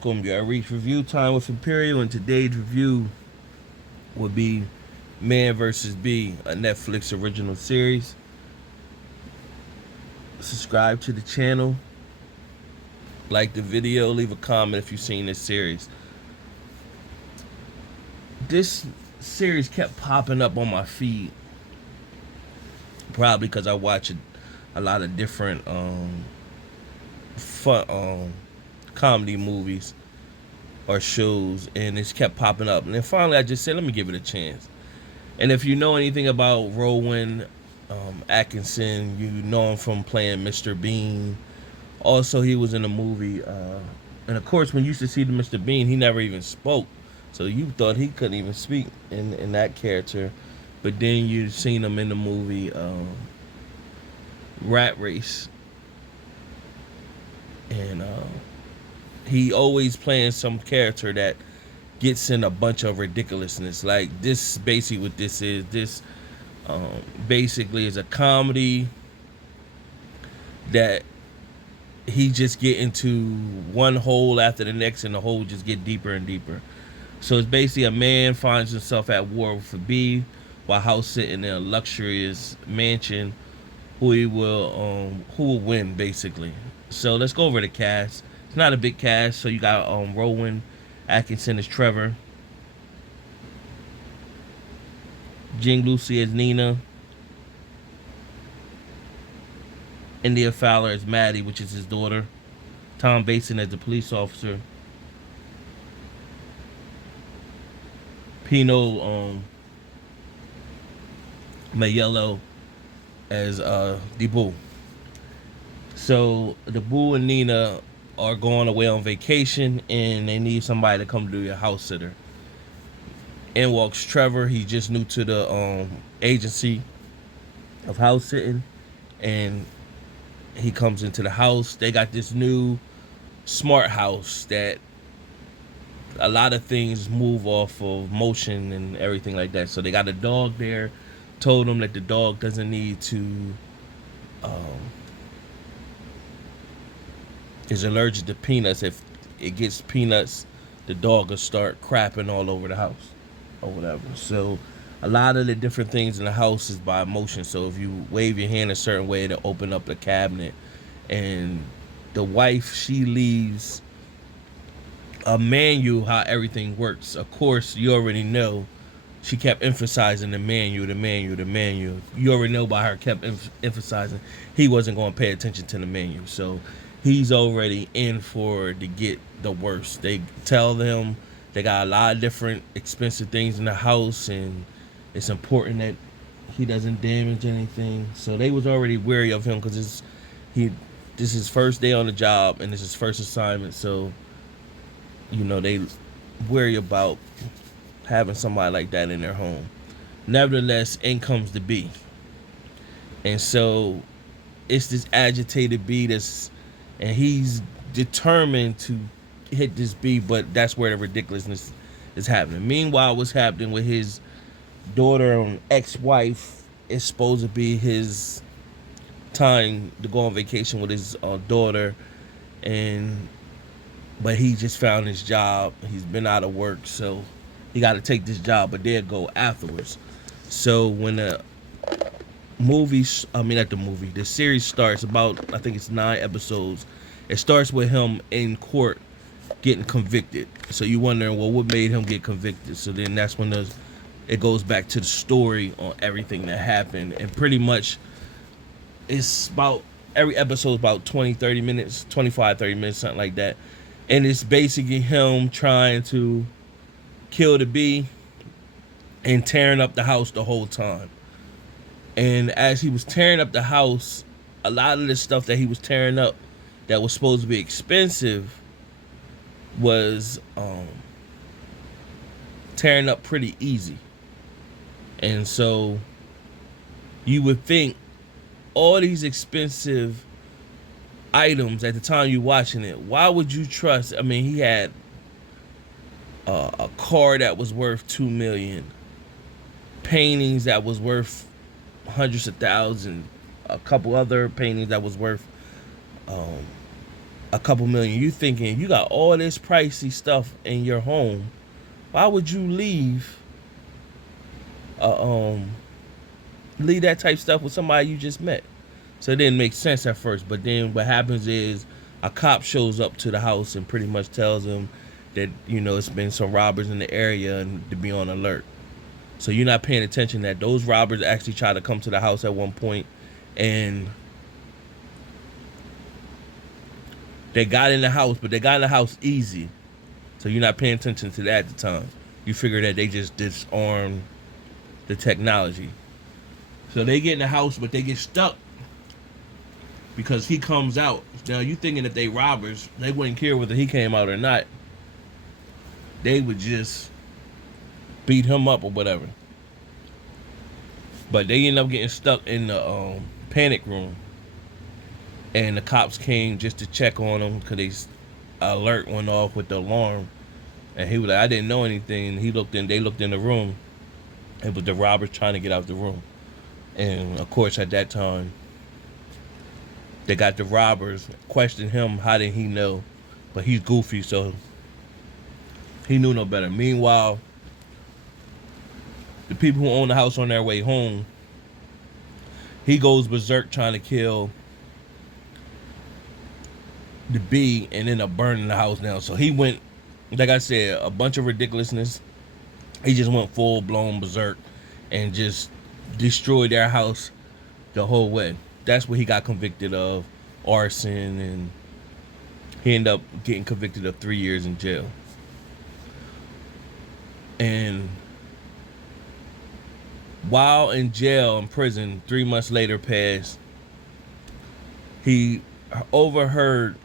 Going to be our reach review time with Imperial, and today's review would be Man vs. Bee, a Netflix original series. Subscribe to the channel, like the video, leave a comment if you've seen this series. This series kept popping up on my feed, probably because I watch a lot of different fun comedy movies or shows, and it's kept popping up. And then finally, I just said, let me give it a chance. And if you know anything about Rowan Atkinson, you know him from playing Mr. Bean. Also, he was in a movie, and of course, when you used to see the Mr. Bean, he never even spoke, so you thought he couldn't even speak in that character. But then you seen him in the movie Rat Race, and he always playing some character that gets in a bunch of ridiculousness. Like this, basically, what this is. This basically is a comedy that he just get into one hole after the next, and the hole just get deeper and deeper. So it's basically a man finds himself at war with a bee while house sitting in a luxurious mansion. Who will win basically. So let's go over the cast. It's not a big cast, so you got Rowan Atkinson as Trevor, Jing Lucy as Nina, India Fowler as Maddie, which is his daughter, Tom Basin as the police officer, Pino Mayello as Debu. So Debu and Nina are going away on vacation, and they need somebody to come do your house sitter. In walks Trevor. He's just new to the agency of house sitting, and he comes into the house. They got this new smart house that a lot of things move off of motion and everything like that. So they got a dog there. Told him that the dog doesn't need to is allergic to peanuts. If it gets peanuts, the dog will start crapping all over the house or whatever. So a lot of the different things in the house is by motion. So if you wave your hand a certain way to open up the cabinet, and the wife, she leaves a manual how everything works. Of course, you already know she kept emphasizing the manual, the manual, the manual. You already know by her kept emphasizing he wasn't going to pay attention to the manual. So he's already in for to get the worst. They tell them they got a lot of different expensive things in the house, and it's important that he doesn't damage anything. So they was already wary of him because this is his first day on the job and this is his first assignment. So they worry about having somebody like that in their home. Nevertheless, in comes the bee, and so it's this agitated bee and he's determined to hit this bee, but that's where the ridiculousness is happening. Meanwhile, what's happening with his daughter and ex-wife is supposed to be his time to go on vacation with his daughter, but he just found his job. He's been out of work, so he got to take this job, but they'll go afterwards. So when the series starts, about I think it's 9 episodes. It starts with him in court getting convicted. So you're wondering, well, what made him get convicted? So then that's when it goes back to the story on everything that happened, and pretty much it's about every episode is about 20-30 minutes, 25-30 minutes, something like that. And it's basically him trying to kill the bee and tearing up the house the whole time. And as he was tearing up the house, a lot of the stuff that he was tearing up that was supposed to be expensive was tearing up pretty easy. And so you would think all these expensive items at the time you're watching it, why would you trust? I mean, he had a car that was worth $2 million, paintings that was worth hundreds of thousands, a couple other paintings that was worth a couple million. You thinking you got all this pricey stuff in your home. Why would you uh, um leave that type stuff with somebody you just met? So it didn't make sense at first. But then what happens is a cop shows up to the house and pretty much tells him that, it's been some robbers in the area and to be on alert. So you're not paying attention that those robbers actually tried to come to the house at one point, and they got in the house, but they got in the house easy. So you're not paying attention to that at the time. You figure that they just disarmed the technology. So they get in the house, but they get stuck because he comes out. Now you thinking that they robbers, they wouldn't care whether he came out or not. They would just beat him up or whatever. But they end up getting stuck in the panic room, and the cops came just to check on him because they alert went off with the alarm, and he was like, "I didn't know anything." And they looked in the room, and was the robbers trying to get out the room, and of course at that time, they got the robbers questioning him. How did he know? But he's goofy, so he knew no better. Meanwhile, the people who own the house on their way home, he goes berserk trying to kill the bee and end up burning the house down. So he went, like I said, a bunch of ridiculousness. He just went full blown berserk and just destroyed their house the whole way. That's what he got convicted of, arson, and he ended up getting convicted of 3 years in jail. And while in jail, in prison, 3 months later passed, he overheard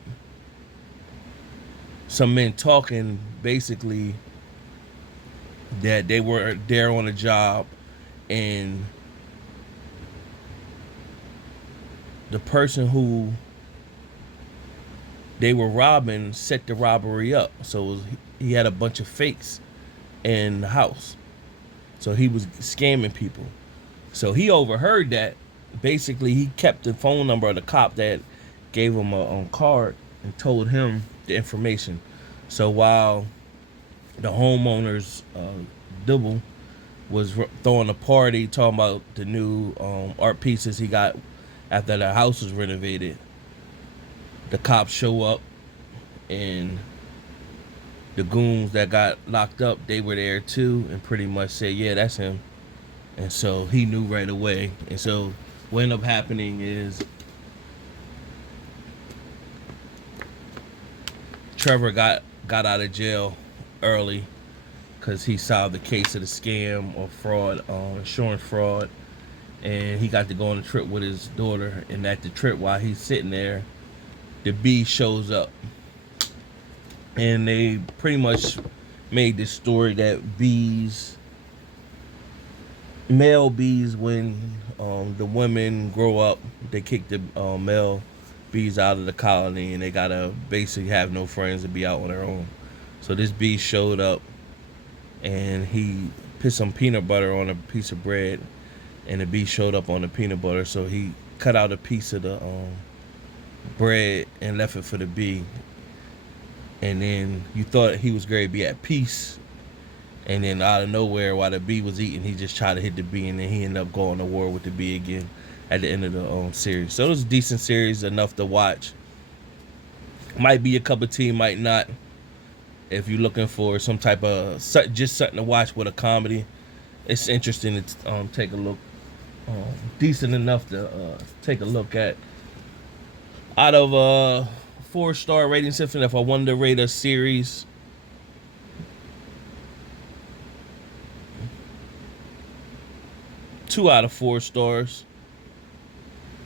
some men talking, basically that they were there on a job, and the person who they were robbing set the robbery up. So he had a bunch of fakes in the house. So he was scamming people. So he overheard that. Basically, he kept the phone number of the cop that gave him a card and told him the information. So while the homeowners, double, was throwing a party, talking about the new art pieces he got after the house was renovated, the cops show up, and the goons that got locked up, they were there too, and pretty much said, yeah, that's him. And so he knew right away. And so what ended up happening is Trevor got out of jail early because he solved the case of the scam or fraud, insurance fraud. And he got to go on a trip with his daughter. And at the trip, while he's sitting there, the bee shows up. And they pretty much made this story that male bees, when the women grow up, they kick the male bees out of the colony, and they gotta basically have no friends and be out on their own. So this bee showed up, and he put some peanut butter on a piece of bread, and the bee showed up on the peanut butter. So he cut out a piece of the bread and left it for the bee. And then you thought he was going to be at peace, and then out of nowhere, while the bee was eating, he just tried to hit the bee, and then he ended up going to war with the bee again at the end of the series. So it was a decent series, enough to watch. Might be a cup of tea, might not. If you're looking for some type of just something to watch with a comedy, it's interesting to take a look. Decent enough to take a look at. Out of 4-star rating system, if I wanted to rate a series, two out of 4 stars.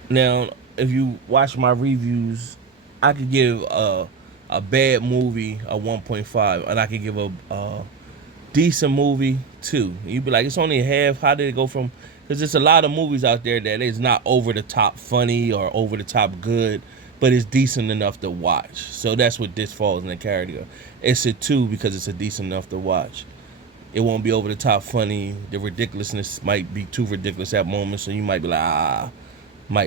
Now, if you watch my reviews, I could give a bad movie a 1.5, and I could give a decent movie 2. You'd be like, it's only a half. How did it go from? Because there's a lot of movies out there that is not over the top funny or over the top good, but it's decent enough to watch. So that's what this falls in the category. It's a 2 because it's a decent enough to watch. It won't be over the top funny. The ridiculousness might be too ridiculous at moments, so you might be like,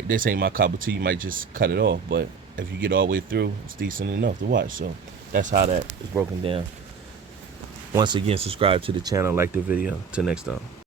this ain't my cup of tea. You might just cut it off. But if you get all the way through, it's decent enough to watch. So that's how that is broken down. Once again, subscribe to the channel, like the video. Till next time.